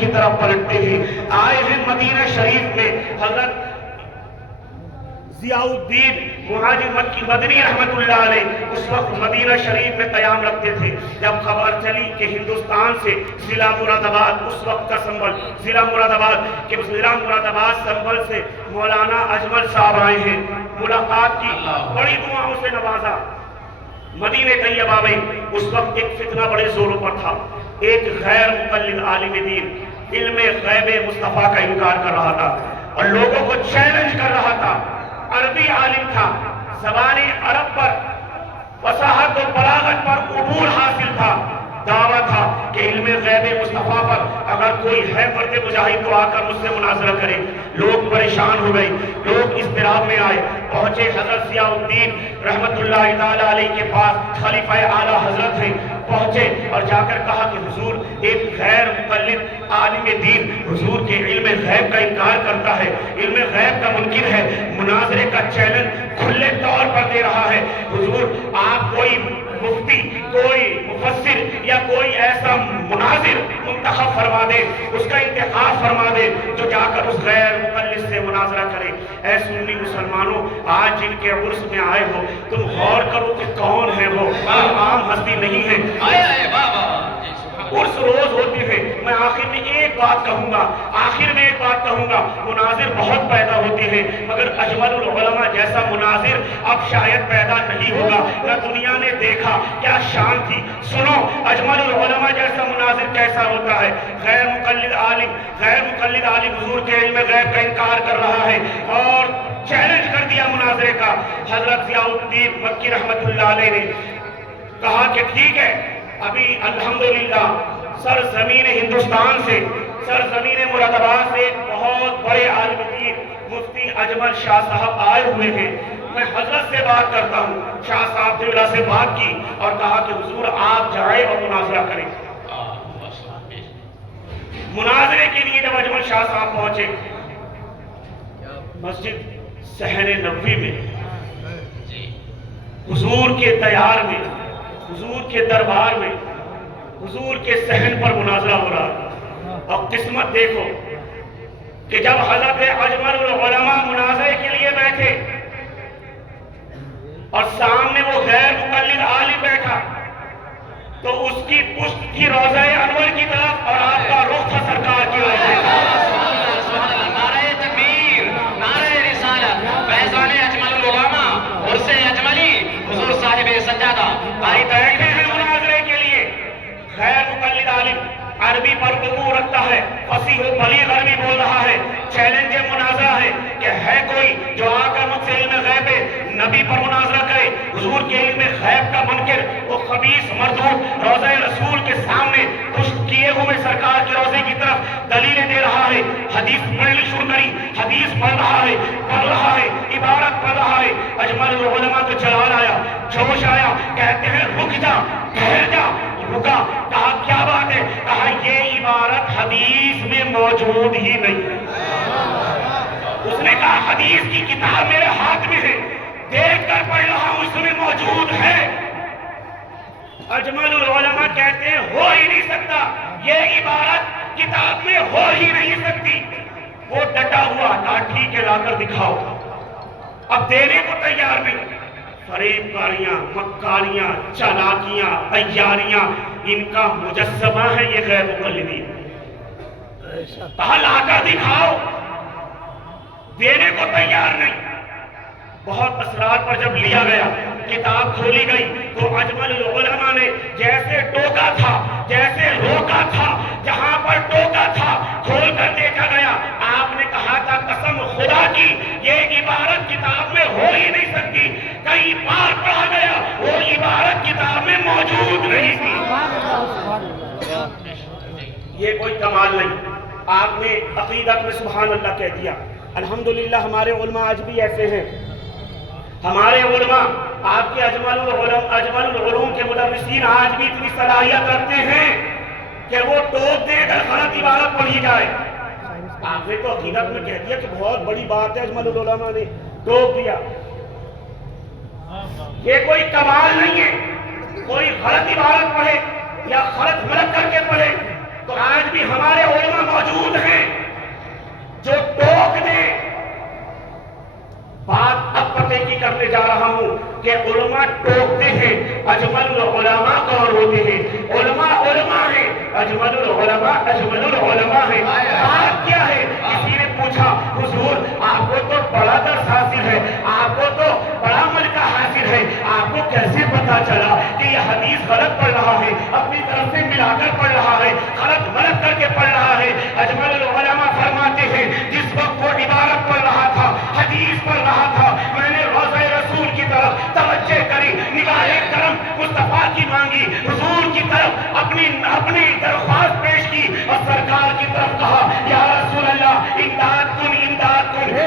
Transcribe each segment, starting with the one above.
کی طرف پلٹتے ہیں. آئے ہیں مدینہ شریف میں. حضرت ضیاء الدین مہاجر مکی مدنی رحمت اللہ علیہ اس وقت مدینہ شریف میں قیام رکھتے تھے. جب خبر چلی کہ ہندوستان سے ضلع مراد آباد, اس وقت کا سنبھل ضلع مراد آباد, کہ ضلع مراد آباد سنبھل سے مولانا اجمل صاحب آئے ہیں, ملاقات کی, بڑی دعاؤں سے نوازا. مدینہ طیبہ میں اس وقت ایک فتنہ بڑے زوروں پر تھا. ایک غیر مقلد عالم دین علم غیب مصطفیٰ کا انکار کر رہا تھا اور لوگوں کو چیلنج کر رہا تھا. عربی عالم تھا, زبان عرب پر فصاحت و بلاغت پر عبور حاصل تھا. دعویٰ تھا کہ علم غیب مصطفیٰ پر اگر کوئی ہے مرد مجاہد تو آ کر مجھ سے مناظرہ کرے. لوگ پریشان ہو گئے, لوگ اضطراب میں آئے. پہنچے حضرت ضیاء الدین رحمت اللہ تعالی علیہ کے پاس, خلیفہ اعلیٰ حضرت ہیں. پہنچے اور جا کر کہا کہ حضور ایک غیر مقلد عالم دین حضور کے علم غیب کا انکار کرتا ہے, علم غیب کا منکر ہے, مناظرے کا چیلنج کھلے طور پر دے رہا ہے. حضور آپ کوئی مفتی, کوئی مفسر یا کوئی ایسا مناظر منتخب فرما دے, اس کا انتخاب فرما دے جو جا کر اس غیر مقلد سے مناظرہ کرے. اے سنی مسلمانوں, آج جن کے عرس میں آئے ہو تم غور کرو کہ کون ہے وہ, عام ہستی نہیں ہے. عرس روز ہوتے ہیں. میں آخر میں ایک بات کہوں گا, مناظر بہت پیدا ہوتے ہیں مگر اجمل العلماء جیسا مناظر اب شاید پیدا نہیں ہوگا. نہ دنیا نے دیکھا, کیا شان تھی. سنو, اجمل العلماء جیسا مناظر کیسا ہوتا ہے. غیر مقلد عالم حضور کے علم غیب کا انکار کر رہا ہے اور چیلنج کر دیا مناظرے کا. حضرت ضیاء الدین مکی رحمت اللہ علیہ نے کہا کہ ٹھیک ہے, ابھی الحمدللہ سرزمین ہندوستان سے, سرزمین مراد آباد سے ایک بہت بڑے عالم دین مفتی اجمل شاہ صاحب آئے ہوئے ہیں. میں حضرت سے بات کرتا ہوں. شاہ صاحب نے سے بات کی اور کہا کہ حضور آپ جائیں اور مناظرہ کریں. مناظرے کے لیے جب اجمل شاہ صاحب پہنچے مسجد صحن نبوی میں, حضور کے دیار میں, حضور کے دربار میں, حضور کے صحن پر مناظرہ ہو رہا. اور قسمت دیکھو کہ جب حضرت اجمل العلماء مناظرے کے لیے بیٹھے اور سامنے وہ غیر مقلد عالم بیٹھا تو اس کی پشت تھی روضہ انور کی طرف اور آپ کا رخ تھا سرکار کی طرف. نعرہ تکبیر, نعرہ رسالت, فیضان اجمل العلماء عرس اجملی حضور صاحب سجادہ بھائی بیٹھے ہیں مناظرے کے لیے. غیر مقلد عالم عربی پر وقوع رکھتا ہے, فصیح و بلیغ عربی بول رہا ہے. چیلنج مناظرہ ہے کہ ہے کوئی جو آ کر مجھ سے علم غیب نبی پر مناظرہ کرے. حضور کے علم غیب کا منکر وہ خبیث مردود روضہ رسول کے سامنے پشت کیے ہوئے سرکار کے روضے کی طرف دلیلیں دے رہا ہے. حدیث پڑھنی شروع کری, حدیث پڑھ رہا ہے, عبارت پڑھ رہا ہے. اجمل العلماء کو جلال آیا, جوش آیا, کہتے ہیں رک جا, ٹھہر جا. رکا, کہا کیا بات ہے. کہا یہ عبارت حدیث میں موجود ہی نہیں ہے. اس نے کہا حدیث کی کتاب میرے ہاتھ میں ہے, دیکھ کر پڑھ رہا ہوں, اس میں موجود ہے. اجمل العلماء کہتے ہیں ہو ہی نہیں سکتا, یہ عبارت کتاب میں ہو ہی نہیں سکتی. وہ ڈٹا ہوا, کہا ٹھیک ہے لا کر دکھاؤ. اب دینے کو تیار نہیں. فریب کاریاں, مکاریاں, چالاکیاں, عیاریاں, ان کا مجسمہ ہے یہ غیر مقلدین. کہا لا کر دکھاؤ. دینے کو تیار نہیں. بہت اسرار پر جب لیا گیا, کتاب کھولی گئی تو اجمل العلماء نے جیسے ٹوکا تھا, جیسے روکا تھا, جہاں پر ٹوکا تھا کھول کر دیکھا گیا. آپ نے کہا تھا قسم خدا کی یہ عبارت کتاب میں ہو ہی نہیں سکتی. کئی بار پڑھا گیا, وہ عبارت کتاب میں موجود نہیں تھی. یہ کوئی کمال نہیں. آپ نے عقیدت میں سبحان اللہ کہہ دیا. الحمدللہ ہمارے علماء آج بھی ایسے ہیں. ہمارے علماء آپ کے اجمل العلوم کے مدرسین آج بھی اتنی صلاحیت رکھتے ہیں کہ وہ ٹوک دے کر غلط عبارت پڑھی جائے. آپ نے تو عقیدت میں کہہ دیا کہ بہت بڑی بات ہے, اجمل العلماء نے ٹوک دیا. یہ کوئی کمال نہیں ہے. کوئی غلط عبارت پڑھے یا غلط ملک کر کے پڑھے تو آج بھی ہمارے علماء उलमा अजमलुल उलमा है। बात क्या है? किसी ने पूछा हुजूर आपको तो बड़ा दर्स हासिल है, आपको तो बड़ा मलका हासिल है, आपको कैसे पता चला कि यह हदीस गलत पढ़ रहा है, अपनी तरफ से मिलाकर पढ़ रहा है, गलत गलत करके पढ़ रहा है? अजमलुल उलमा फरमाते हैं जिस वक्त वो इबारत पढ़ रहा था, हदीस पढ़ रहा था, मैंने रोज़े रसूल की तरफ तवज्जो करी, निगाहे करम मुस्तफा की मांगी, हुजूर की तरफ अपनी दरख्वास्त पेश की और सरकार की तरफ कहा या रसूल अल्लाह इमदाद कुन,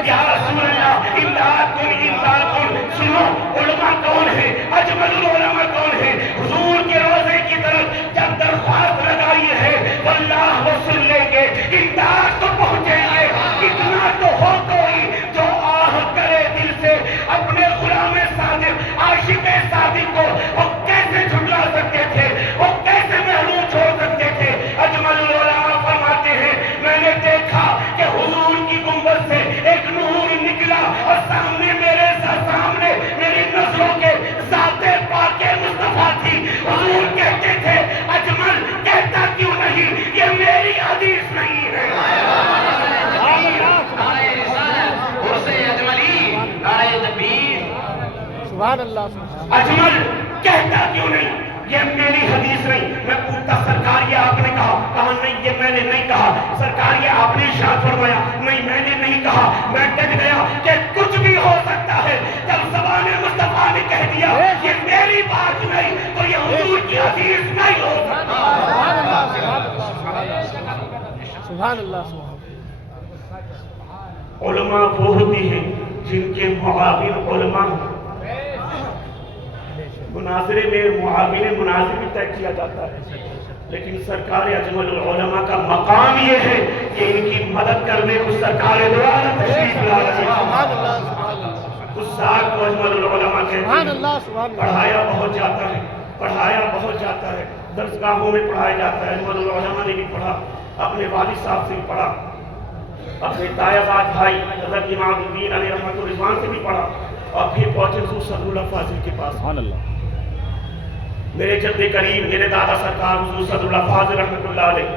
या रसूल अल्लाह इमदाद कुन। सुनो उलमा कौन है, अजमलुल उलमा कौन है? हुजूर के रोज़े की तरफ जब दरख्वास्त लगाई है वल्लाह वो सुन लेंगे, इमदाद तो पहुंचेंगे। इतना तो हो कोई जो आह करे दिल से अपने गुलाम सादिक आशिक सादिक को वो कैसे झुठला सकते थे, वो कैसे महरूम छोड़ सकते थे? अजमलुल उलमा फरमाते हैं मैंने देखा कि हुजूर की गुंबद से एक नूर निकला और सामने मेरी नजरों के ज़ाते पाके मुस्तफा थी। हुजूर कहते थे अजमल कहता क्यों नहीं, ये मेरी हदीस नहीं है। नारे रिसालत उर्से अजमली, नारे तकबीर, सुभान अल्लाह। अजमल कहता क्यों नहीं, ये मेरी हदीस नहीं। मैं पूछता सरकार ये आपने कहा नहीं ये मैंने नहीं कहा। सरकार ये आपने इरशाद फरमाया, नहीं मैंने नहीं कहा। मैं डर गया कि कुछ भी हो सकता है। जब ज़बाने मुस्तफा ने कह दिया ये मेरी बात नहीं तो ये हुजूर की हदीस नहीं हो सकता। सुभान अल्लाह। उलमा वो होती हैं जिनके मुआविन उलमा, मुनाज़रे में मुआविन मुनाज़िर भी तय किया जाता है, लेकिन सरकार अजमलुल उलमा का मकाम ये है कि इनकी मदद करने को सरकार द्वारा तशरीफ ला रही है। उस साथ को अजमलुल उलमा कहते हैं। पढ़ाया बहुत जाता है, दरसगाहों में पढ़ाया जाता है। अजमलुल उलमा ने भी पढ़ा, अपने वालिद साहब से भी पढ़ा, अपने तायाजाद भाई हज़रत इमामुद्दीन अलैहि रहमतुर रिज़वान से भी पढ़ा और फिर पहुंचे हुजूर सदरुल्लाह फाजिल के पास। सुभान अल्लाह। मेरे जद्दे करीम मेरे दादा सरकार हुजूर सदरुल्लाह फाजिल रहमतुल्लाह अलैह।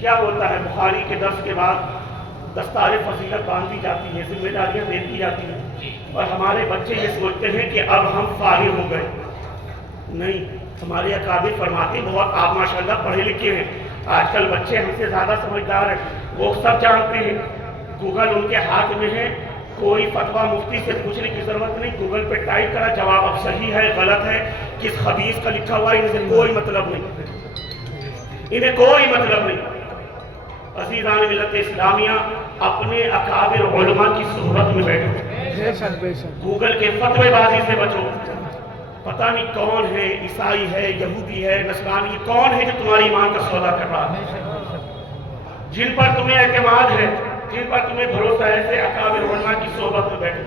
क्या होता है बुखारी के दर्स के बाद दस्तारे फजीलत बांधी जाती है, जिम्मेदारियां दे दी जाती हैं और हमारे बच्चे ये सोचते हैं कि अब हम फारिग हो गए। नहीं, हमारे अकाबिर फरमाते बहुत आप माशाल्लाह पढ़े लिखे हैं, आजकल बच्चे हमसे ज़्यादा समझदार हैं, वो सब जानते हैं, गूगल उनके हाथ में है, कोई फतवा मुफ्ती से पूछने की ज़रूरत नहीं, गूगल पे टाइप करा जवाब अब सही है गलत है किस हदीस का लिखा हुआ है, इनसे कोई मतलब नहीं, इन्हें कोई मतलब नहीं। अज़ीज़ान मिल्लत इस्लामिया अपने अकाबिर उलमा की सुहबत में बैठो, गूगल के फतवेबाजी से बचो। पता नहीं कौन है, ईसाई है, यहूदी है, नसरानी, कौन है जो तुम्हारी ईमान का सौदा कर रहा है, जिन पर तुम्हें एतमाद है, जिन पर तुम्हें भरोसा है, ऐसे अकाबिर उलमा की सोहबत में बैठो।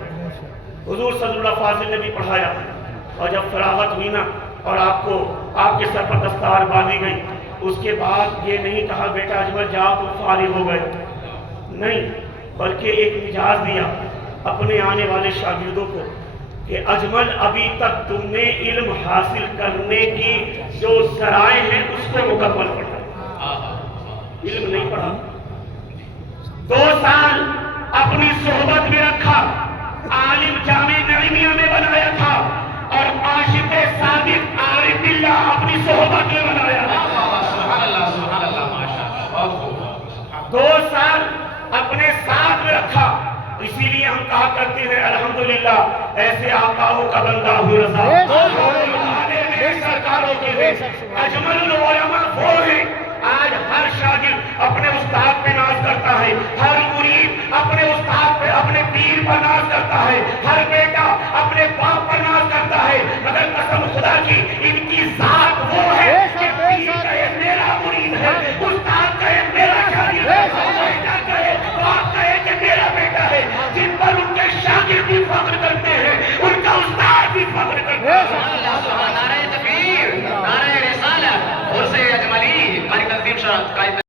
हुजूर सल्लल्लाहु अलैहि वसल्लम ने भी पढ़ाया और जब फरागत हुई ना और आपको आपके सर पर दस्तार बांधी गई, उसके बाद ये नहीं कहा बेटा अजमल जाओ तुम फारिग हो गए, नहीं, बल्कि एक मिजाज दिया अपने आने वाले शागिर्दों को कि अजमल अभी तक तुमने इल्म हासिल करने की जो ज़राए हैं उसको मुकम्मल पढ़ा, इल्म नहीं पढ़ा। 2 साल अपनी सोहबत में रखा, आलिम जामे नईमिया में बनाया था और आशिक सादिक आरिफ बिल्लाह अपनी सोहबत में बनाया। 2 साल अपने साथ में रखा, इसीलिए हम कहा करते हैं अल्हम्दुलिल्लाह ऐसे आकाओं का बंदा हूँ रज़ा, सरकारों के अजमलुल उलमा वो है। आज हर शागिर्द अपने उस्ताद पे नाज करता है, हर मुरीद अपने उस्ताद पे अपने पीर पर नाज करता है, हर बेटा अपने बाप पर नाज करता है, मगर कसम खुदा की इनकी जात वो है कि पीर कहे मेरा मुरीद है, उस्ताद कहे मेरा शागिर्द है, बेटा कहे बाप कहे कि मेरा बेटा है। जिन पर उनके शागिर्द भी फख्र करते हैं उनका उस्ताद भी फख्र करता है। नारे तकबीर, नारे रिसालत, उर्से अजमली, हमारी तंजीम